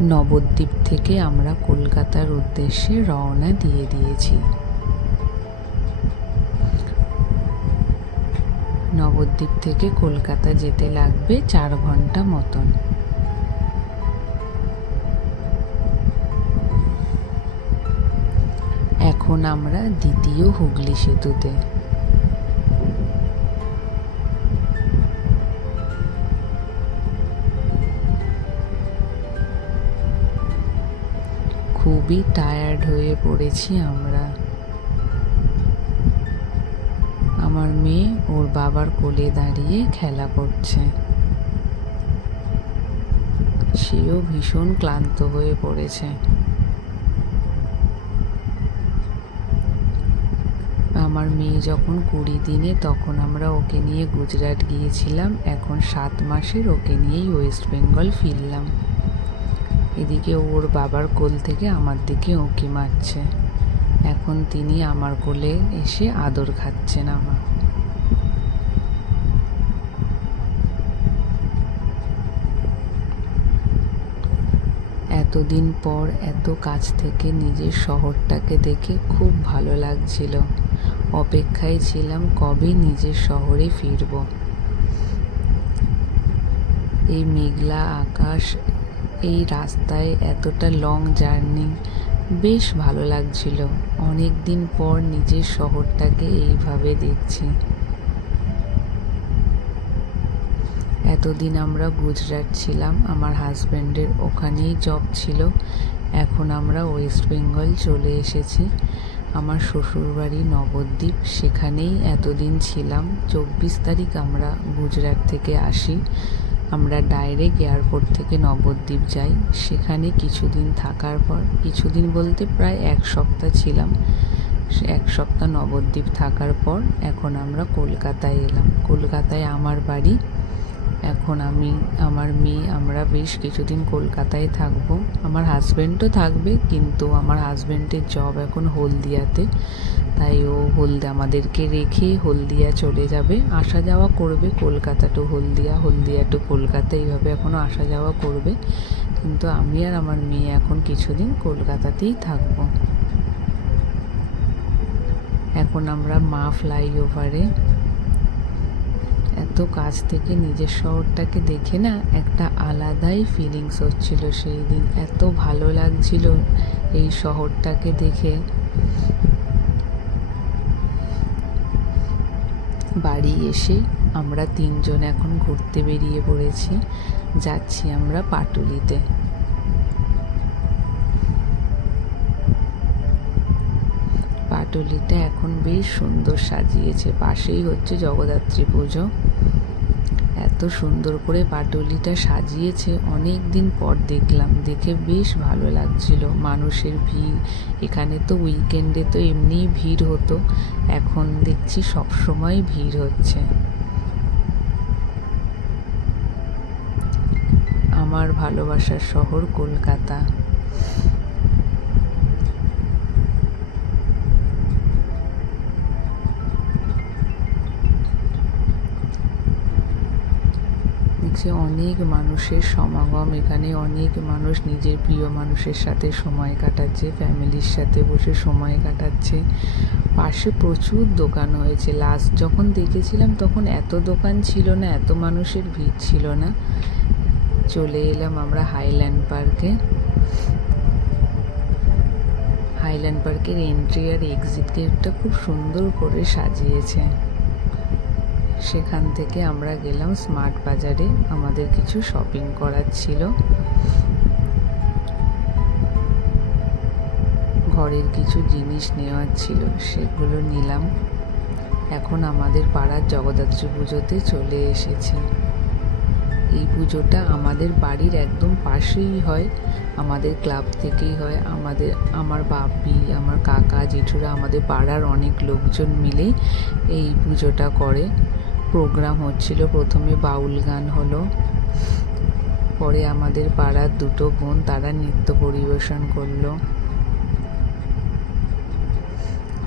নবদ্বীপ থেকে আমরা কলকাতার উদ্দেশ্যে রওনা দিয়ে দিয়েছি। নবদ্বীপ থেকে কলকাতা যেতে লাগবে 4 ঘন্টা মতন। এখন আমরা দ্বিতীয় হুগলি সেতুতে। খুবই টায়ার্ড হয়ে পড়েছি আমরা। আমার মেয়ে ওর বাবার কোলে দাঁড়িয়ে খেলা করছে। সেও ভীষণ ক্লান্ত হয়ে পড়েছে। আমার মেয়ে যখন 20 দিনে তখন আমরা ওকে নিয়ে গুজরাট গিয়েছিলাম। এখন 7 মাসের ওকে নিয়েই ওয়েস্ট বেঙ্গল ফিরলাম। এদিকে ওর বাবার কোল থেকে আমার দিকে উঁকি মারছে। এখন তিনি আমার কোলে এসে আদর খাচ্ছেন আমার। এতদিন পর এত কাছ থেকে নিজের শহরটাকে দেখে খুব ভালো লাগছিল। অপেক্ষায় ছিলাম কবে নিজের শহরে ফিরব। এই মেঘলা আকাশ, এই রাস্তায় এতটা লং জার্নি বেশ ভালো লাগছিল। অনেক দিন পর নিজের শহরটাকে এইভাবে দেখছি। এতদিন আমরা গুজরাট ছিলাম, আমার হাজব্যান্ডের ওখানেই জব ছিল। এখন আমরা ওয়েস্ট বেঙ্গল চলে এসেছি। আমার শ্বশুরবাড়ি নবদ্বীপ, সেখানেই এতদিন ছিলাম। 24 তারিখ আমরা গুজরাট থেকে আসি। আমরা ডাইরেক্ট এয়ারপোর্ট থেকে নবদ্বীপ যাই। সেখানে কিছুদিন থাকার পর, কিছুদিন বলতে প্রায় 1 সপ্তাহ ছিলাম। 1 সপ্তাহ নবদ্বীপ থাকার পর এখন আমরা কলকাতায় এলাম। কলকাতায় আমার বাড়ি। এখন আমি, আমার মেয়ে, আমরা বেশ কিছুদিন কলকাতায় থাকবো। আমার হাজব্যান্ডও থাকবে, কিন্তু আমার হাজব্যান্ডের জব এখন হলদিয়াতে, তাই ও আমাদেরকে রেখে হলদিয়া চলে যাবে। আসা যাওয়া করবে কলকাতা টু হলদিয়া, হলদিয়া টু কলকাতা, এইভাবে এখনও আসা যাওয়া করবে। কিন্তু আমি আর আমার মেয়ে এখন কিছুদিন কলকাতাতেই থাকবো। এখন আমরা মা ফ্লাইওভারে। এত কাছ থেকে নিজের শহরটাকে দেখে না একটা আলাদাই ফিলিংস হচ্ছিল সেই দিন। এত ভালো লাগছিল এই শহরটাকে দেখে। বাড়ি এসে আমরা 3 জন এখন ঘুরতে বেরিয়ে পড়েছি। যাচ্ছি আমরা পাটুলিতে। পাটুলিটা এখন বেশ সুন্দর সাজিয়েছে। পাশেই হচ্ছে জগদ্ধাত্রী পুজো। এত সুন্দর করে পাটুলিটা সাজিয়েছে, অনেক দিন পর দেখলাম। দেখে বেশ ভালো লাগছিল। মানুষের ভিড়, এখানে তো উইকেন্ডে তো এমনিই ভিড় হতো, এখন দেখছি সব সময় ভিড় হচ্ছে। আমার ভালোবাসার শহর কলকাতা। অনেক মানুষের সমাগম এখানে। অনেক মানুষ নিজের প্রিয় মানুষের সাথে সময় কাটাচ্ছে, ফ্যামিলির সাথে বসে সময় কাটাচ্ছে। পাশে প্রচুর দোকান হয়েছে। লাস্ট যখন দেখেছিলাম তখন এত দোকান ছিল না, এত মানুষের ভিড় ছিল না। চলে এলাম আমরা হাইল্যান্ড পার্কে। হাইল্যান্ড পার্কের এন্ট্রি আর এক্সিট গেটটা খুব সুন্দর করে সাজিয়েছে। সেখান থেকে আমরা গেলাম স্মার্ট বাজারে। আমাদের কিছু শপিং করার ছিল, ঘরের কিছু জিনিস নেওয়ার ছিল, সেগুলো নিলাম। এখন আমাদের পাড়ার জগদ্ধাত্রী পুজোতে চলে এসেছি। এই পুজোটা আমাদের বাড়ির একদম পাশেই হয়, আমাদের ক্লাব থেকেই হয়। আমার বাপি, আমার কাকা, জেঠুরা, আমাদের পাড়ার অনেক লোকজন মিলেই এই পুজোটা করে। প্রোগ্রাম হচ্ছিল, প্রথমে বাউল গান হলো, পরে আমাদের পাড়ার 2 বোন তারা নৃত্য পরিবেশন করলো।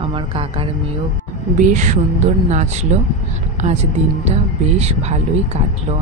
আমার কাকার মেয়েও বেশ সুন্দর নাচলো। আজ দিনটা বেশ ভালোই কাটলো।